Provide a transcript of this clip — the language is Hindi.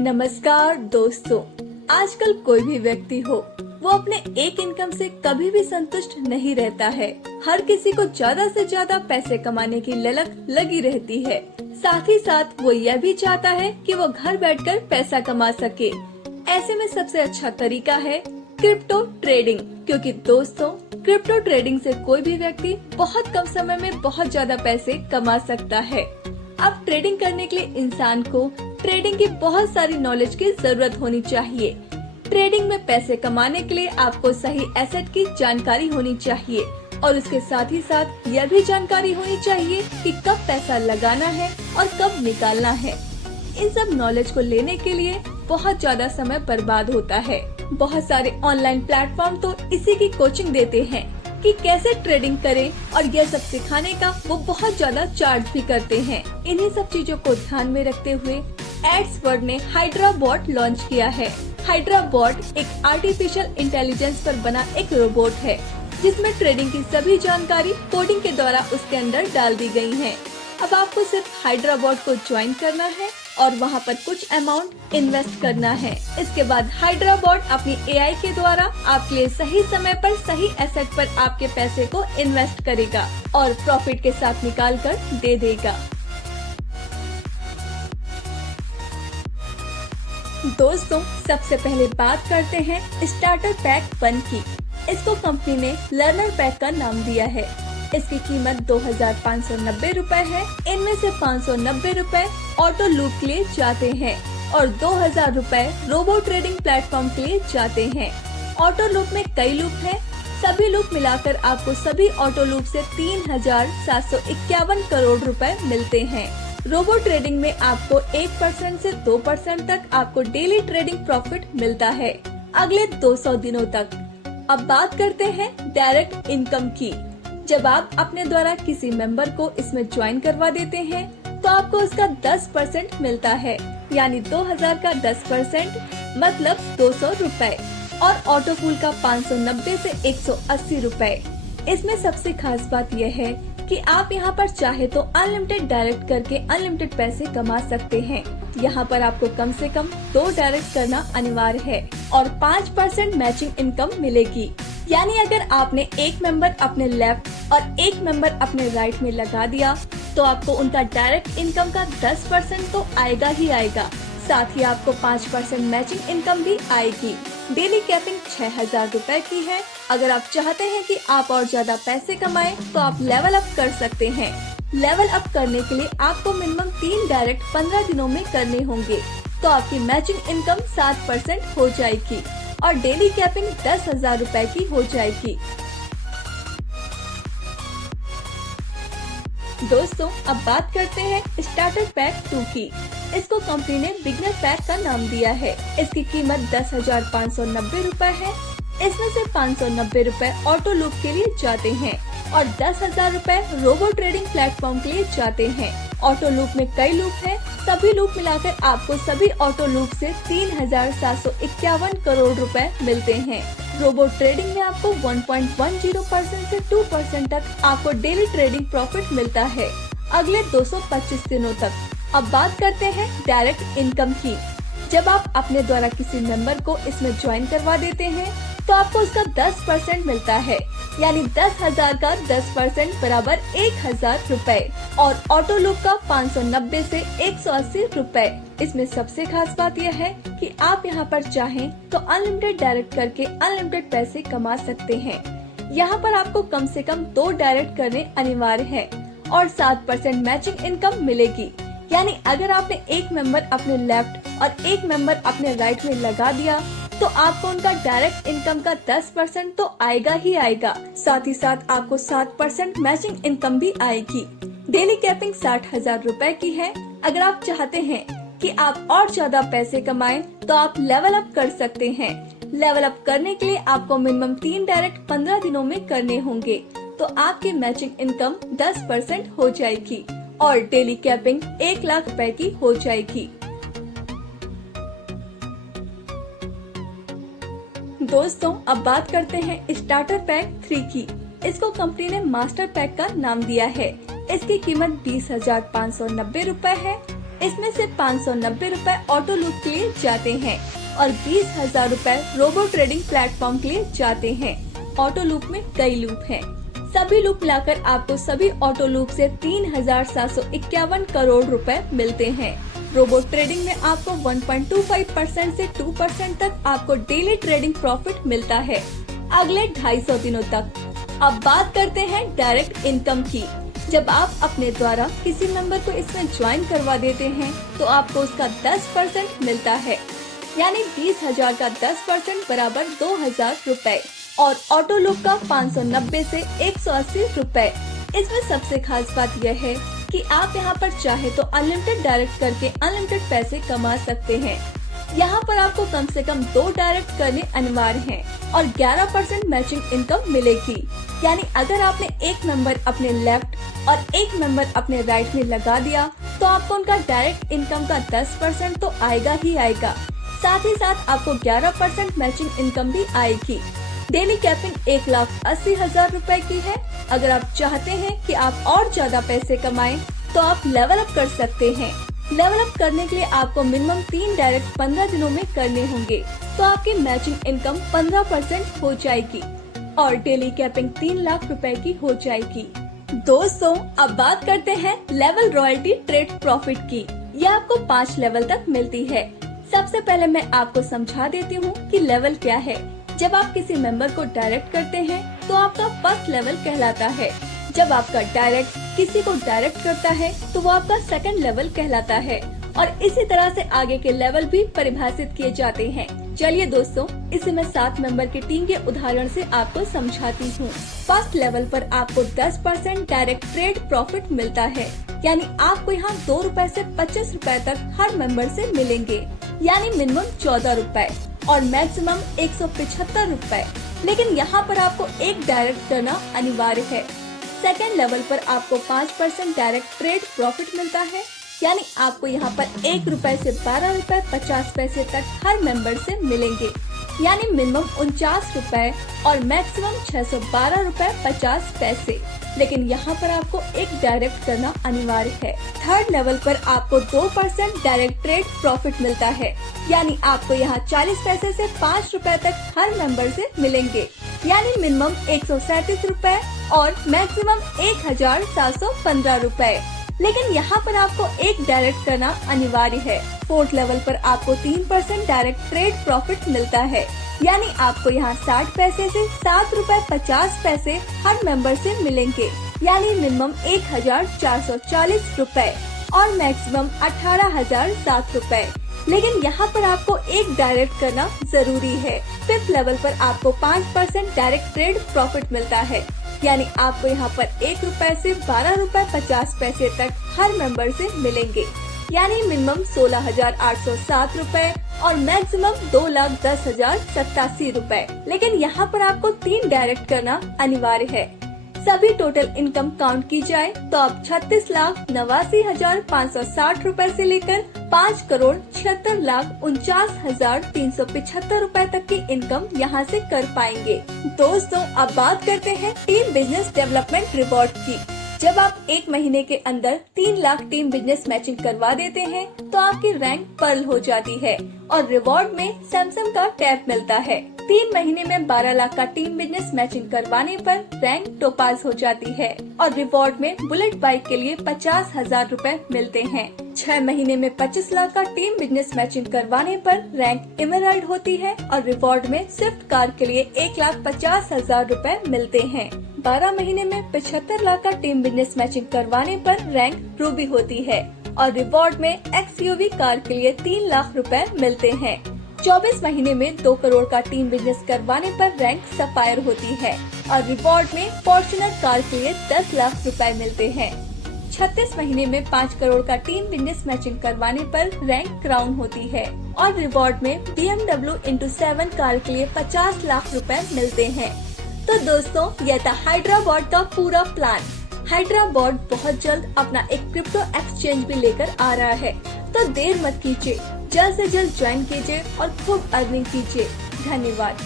नमस्कार दोस्तों, आजकल कोई भी व्यक्ति हो वो अपने एक इनकम से कभी भी संतुष्ट नहीं रहता है। हर किसी को ज्यादा से ज्यादा पैसे कमाने की ललक लगी रहती है। साथ ही साथ वो यह भी चाहता है कि वो घर बैठकर पैसा कमा सके। ऐसे में सबसे अच्छा तरीका है क्रिप्टो ट्रेडिंग, क्योंकि दोस्तों क्रिप्टो ट्रेडिंग से कोई भी व्यक्ति बहुत कम समय में बहुत ज्यादा पैसे कमा सकता है। अब ट्रेडिंग करने के लिए इंसान को ट्रेडिंग की बहुत सारी नॉलेज की जरूरत होनी चाहिए। ट्रेडिंग में पैसे कमाने के लिए आपको सही एसेट की जानकारी होनी चाहिए और उसके साथ ही साथ यह भी जानकारी होनी चाहिए कि कब पैसा लगाना है और कब निकालना है। इन सब नॉलेज को लेने के लिए बहुत ज्यादा समय बर्बाद होता है। बहुत सारे ऑनलाइन प्लेटफॉर्म तो इसी की कोचिंग देते हैं कि कैसे ट्रेडिंग करें और यह सब सिखाने का वो बहुत ज्यादा चार्ज भी करते हैं। इन्हीं सब चीजों को ध्यान में रखते हुए एड्सवर्ड ने हाइड्रा बॉट लॉन्च किया है। हाइड्रा बॉट एक आर्टिफिशियल इंटेलिजेंस पर बना एक रोबोट है जिसमें ट्रेडिंग की सभी जानकारी कोडिंग के द्वारा उसके अंदर डाल दी गई है। अब आपको सिर्फ हाइड्रा बॉट को ज्वाइन करना है और वहाँ पर कुछ अमाउंट इन्वेस्ट करना है। इसके बाद हाइड्रा बॉट अपनी एआई के द्वारा आपके लिए सही समय पर सही एसेट पर आपके पैसे को इन्वेस्ट करेगा और प्रॉफिट के साथ निकाल कर दे देगा। दोस्तों सबसे पहले बात करते हैं स्टार्टर पैक 1 की। इसको कंपनी ने लर्नर पैक का नाम दिया है। इसकी कीमत 2590 रूपए है। इनमें से 590 रूपए ऑटो लूप के लिए जाते हैं और 2000 रूपए रोबो ट्रेडिंग प्लेटफॉर्म के लिए जाते हैं। ऑटो लूप में कई लूप हैं। सभी लूप मिलाकर आपको सभी ऑटो लूप से 3751 करोड़ रुपए मिलते हैं। रोबो ट्रेडिंग में आपको 1% से 2% तक आपको डेली ट्रेडिंग प्रॉफिट मिलता है अगले 200 दिनों तक। अब बात करते हैं डायरेक्ट इनकम की। जब आप अपने द्वारा किसी मेंबर को इसमें ज्वाइन करवा देते हैं तो आपको उसका 10% मिलता है, यानी 2000 का 10% मतलब 200 रूपए और ऑटो पूल का 590 से 180 रूपए। इसमें सबसे खास बात यह है कि आप यहाँ पर चाहे तो अनलिमिटेड डायरेक्ट करके अनलिमिटेड पैसे कमा सकते हैं। यहाँ पर आपको कम से कम 2 डायरेक्ट करना अनिवार्य है और 5% मैचिंग इनकम मिलेगी। यानी अगर आपने एक मेंबर अपने लेफ्ट और एक मेंबर अपने राइट में लगा दिया तो आपको उनका डायरेक्ट इनकम का 10% तो आएगा ही आएगा। साथ ही आपको 5% मैचिंग इनकम भी आएगी। डेली कैपिंग 6000 रूपए की है। अगर आप चाहते हैं कि आप और ज्यादा पैसे कमाएं तो आप लेवल अप कर सकते हैं। लेवल अप करने के लिए आपको मिनिमम 3 डायरेक्ट 15 दिनों में करने होंगे तो आपकी मैचिंग इनकम 7% हो जाएगी और डेली कैपिंग 10,000 रूपए की हो जाएगी। दोस्तों अब बात करते हैं स्टार्टर पैक 2 की। इसको कंपनी ने बिगनर पैक का नाम दिया है। इसकी कीमत 10,590 रूपए है। इसमें से 590 रूपए ऑटो लूप के लिए जाते हैं और 10,000 रूपए रोबो ट्रेडिंग प्लेटफॉर्म के लिए जाते हैं। ऑटो लूप में कई लूप हैं। सभी लूप मिलाकर आपको सभी ऑटो लूप से 3751 करोड़ रुपए मिलते हैं। रोबो ट्रेडिंग में आपको 1.10% से 2% तक आपको डेली ट्रेडिंग प्रॉफिट मिलता है अगले 225 दिनों तक। अब बात करते हैं डायरेक्ट इनकम की। जब आप अपने द्वारा किसी मेंबर को इसमें ज्वाइन करवा देते हैं तो आपको उसका 10% मिलता है, यानी 10,000 का 10% बराबर 1,000 रूपए और ऑटो लूप का 590 से 180 रूपए। इसमें सबसे खास बात यह है कि आप यहाँ पर चाहें तो अनलिमिटेड डायरेक्ट करके अनलिमिटेड पैसे कमा सकते हैं। यहाँ पर आपको कम से कम 2 डायरेक्ट करने अनिवार्य है और 7% मैचिंग इनकम मिलेगी। यानी अगर आपने एक मेंबर अपने लेफ्ट और एक मेंबर अपने राइट में लगा दिया तो आपको उनका डायरेक्ट इनकम का 10% तो आएगा ही आएगा। साथ ही साथ आपको 7% मैचिंग इनकम भी आएगी। डेली कैपिंग 60,000 रूपए की है। अगर आप चाहते हैं कि आप और ज्यादा पैसे कमाएं तो आप लेवल अप कर सकते हैं। लेवल अप करने के लिए आपको मिनिमम 3 डायरेक्ट 15 दिनों में करने होंगे तो आपकी मैचिंग इनकम 10% हो जाएगी और डेली कैपिंग 1 लाख रुपए की हो जाएगी। दोस्तों अब बात करते हैं स्टार्टर पैक 3 की। इसको कंपनी ने मास्टर पैक का नाम दिया है। इसकी कीमत 20,590 रूपए है। इसमें से 590 रूपए ऑटो लूप के लिए जाते हैं और 20,000 रूपए रोबो ट्रेडिंग प्लेटफॉर्म के लिए जाते हैं। ऑटो लूप में कई लूप हैं। सभी लूप मिलाकर आपको सभी ऑटो लूप से 3,751 करोड़ रुपए मिलते हैं। रोबो ट्रेडिंग में आपको 1.25% से 2% तक आपको डेली ट्रेडिंग प्रॉफिट मिलता है अगले 250 दिनों तक। अब बात करते हैं डायरेक्ट इनकम की। जब आप अपने द्वारा किसी मेंबर को इसमें ज्वाइन करवा देते हैं तो आपको उसका 10% मिलता है, यानी 20,000 का 10% बराबर 2,000 रूपए और ऑटो लूप का 590 से 180 रूपए। इसमें सबसे खास बात यह है कि आप यहाँ पर चाहे तो अनलिमिटेड डायरेक्ट करके अनलिमिटेड पैसे कमा सकते हैं। यहाँ पर आपको कम से कम 2 डायरेक्ट करने अनिवार्य हैं और 11% मैचिंग इनकम मिलेगी। यानी अगर आपने एक मेंबर अपने लेफ्ट और एक मेंबर अपने राइट में लगा दिया तो आपको उनका डायरेक्ट इनकम का 10% तो आएगा ही आएगा। साथ ही साथ आपको 11% मैचिंग इनकम भी आएगी। डेली कैपिंग 1,80,000 रूपए की है। अगर आप चाहते हैं कि आप और ज्यादा पैसे कमाएं तो आप लेवल अप कर सकते हैं। लेवल अप करने के लिए आपको मिनिमम 3 डायरेक्ट 15 दिनों में करने होंगे तो आपकी मैचिंग इनकम 15% हो जाएगी और डेली कैपिंग 3 लाख रुपए की हो जाएगी। दोस्तों, अब बात करते हैं लेवल रॉयल्टी ट्रेड प्रॉफिट की। यह आपको 5 लेवल तक मिलती है। सबसे पहले मैं आपको समझा देती हूँ कि लेवल क्या है। जब आप किसी मेंबर को डायरेक्ट करते हैं तो आपका फर्स्ट लेवल कहलाता है। जब आपका डायरेक्ट किसी को डायरेक्ट करता है तो वो आपका सेकंड लेवल कहलाता है और इसी तरह से आगे के लेवल भी परिभाषित किए जाते हैं। चलिए दोस्तों, इसे मैं 7 मेंबर की टीम के उदाहरण से आपको समझाती हूँ। फर्स्ट लेवल पर आपको 10% डायरेक्ट ट्रेड प्रॉफिट मिलता है, यानी आपको यहाँ 2 रूपए से 25 रूपए तक हर मेंबर से मिलेंगे, यानी मिनिमम 14 रूपए और मैक्सिमम 175 रूपए। लेकिन यहाँ पर आपको एक डायरेक्ट करना अनिवार्य है। सेकेंड लेवल पर आपको 5% डायरेक्ट ट्रेड प्रॉफिट मिलता है, यानी आपको यहाँ पर 1 रूपए से 12 रूपए 50 पैसे तक हर मेंबर से मिलेंगे, यानी मिनिमम 49 रूपए और मैक्सिमम 612 रूपए 50 पैसे। लेकिन यहाँ पर आपको एक डायरेक्ट करना अनिवार्य है। थर्ड लेवल पर आपको 2% डायरेक्ट ट्रेड प्रॉफिट मिलता है, यानी आपको यहाँ 40 पैसे से 5 रूपए तक हर मेंबर से मिलेंगे, यानी मिनिमम 137 रूपए और मैक्सिमम 1,715 रूपए। लेकिन यहाँ पर आपको एक डायरेक्ट करना अनिवार्य है। फोर्थ लेवल पर आपको 3% डायरेक्ट ट्रेड प्रॉफिट मिलता है, यानी आपको यहाँ 60 पैसे से 7 रूपए 50 पैसे हर मेंबर से मिलेंगे, यानी मिनिमम 1,440 रूपए और मैक्सिमम 18,007 रूपए। लेकिन यहाँ पर आपको एक डायरेक्ट करना जरूरी है। फिफ्थ लेवल पर आपको 5% डायरेक्ट ट्रेड प्रॉफिट मिलता है, यानी आपको यहाँ पर 1 रूपए से 12 रूपए 50 पैसे तक हर मेंबर से मिलेंगे, यानी मिनिमम 16,807 रूपए और मैक्सिमम 2,10,087 रूपए। लेकिन यहाँ पर आपको 3 डायरेक्ट करना अनिवार्य है। सभी टोटल इनकम काउंट की जाए तो आप 36,89,560 रूपए से लेकर 5,76,49,375 रूपए तक की इनकम यहाँ से कर पाएंगे। दोस्तों, अब बात करते हैं टीम बिजनेस डेवलपमेंट रिवॉर्ड की। जब आप 1 महीने के अंदर 3 लाख टीम बिजनेस मैचिंग करवा देते हैं तो आपकी रैंक पर्ल हो जाती है और रिवॉर्ड में सैमसंग का टैब मिलता है। 3 महीने में 12 लाख का टीम बिजनेस मैचिंग करवाने पर रैंक टोपाज हो जाती है और रिवॉर्ड में बुलेट बाइक के लिए 50,000 रूपए मिलते हैं। 6 महीने में 25 लाख का टीम बिजनेस मैचिंग करवाने पर रैंक एमराल्ड होती है और रिवॉर्ड में स्विफ्ट कार के लिए 1,50,000 रूपए मिलते हैं। 12 महीने में 75 लाख का टीम बिजनेस मैचिंग करवाने पर रैंक रूबी होती है और रिवॉर्ड में XUV कार के लिए 3 लाख रुपए मिलते हैं। 24 महीने में 2 करोड़ का टीम बिजनेस करवाने पर रैंक सफायर होती है और रिवॉर्ड में फॉर्च्यूनर कार के लिए 10 लाख रुपए मिलते हैं। 36 महीने में 5 करोड़ का टीम बिजनेस मैचिंग करवाने पर रैंक क्राउन होती है और रिवॉर्ड में BMW X7 कार के लिए 50 लाख रुपए मिलते हैं। तो दोस्तों, यह था हाइड्रा बॉट का पूरा प्लान। हाइड्रा बॉट बहुत जल्द अपना एक क्रिप्टो एक्सचेंज भी लेकर आ रहा है, तो देर मत कीजिए, जल्द से जल्द ज्वाइन कीजिए और खूब अर्निंग कीजिए। धन्यवाद।